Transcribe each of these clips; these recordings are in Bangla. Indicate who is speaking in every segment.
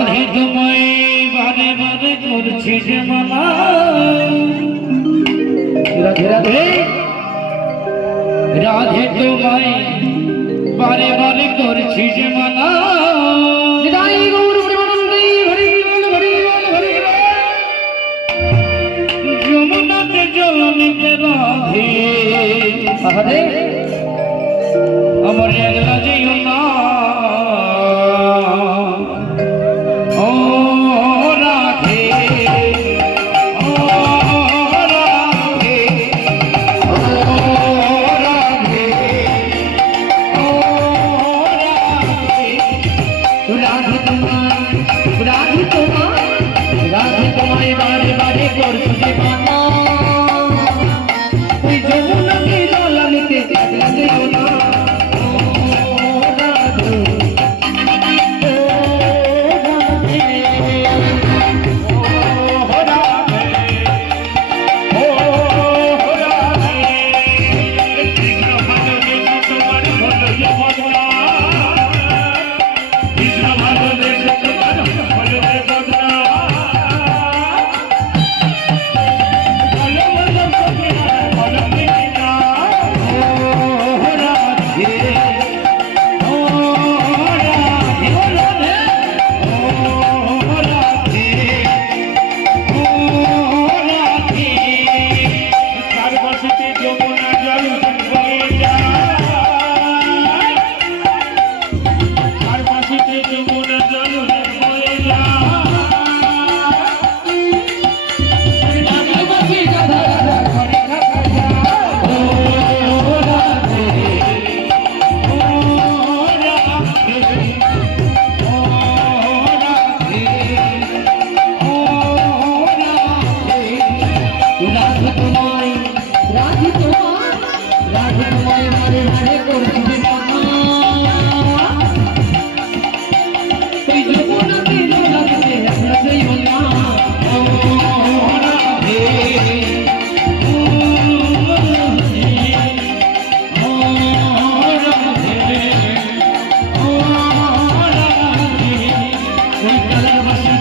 Speaker 1: ঘরে তোমায় বারে বারে করছি যে মালা। রাধে
Speaker 2: তোমায় বারে বারে করছি যে মালা। আমার একলা যে Gracias.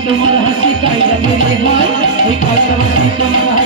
Speaker 2: তোমার হাসি কাইলা মেরে হয় এই ভালোবাসি তোমার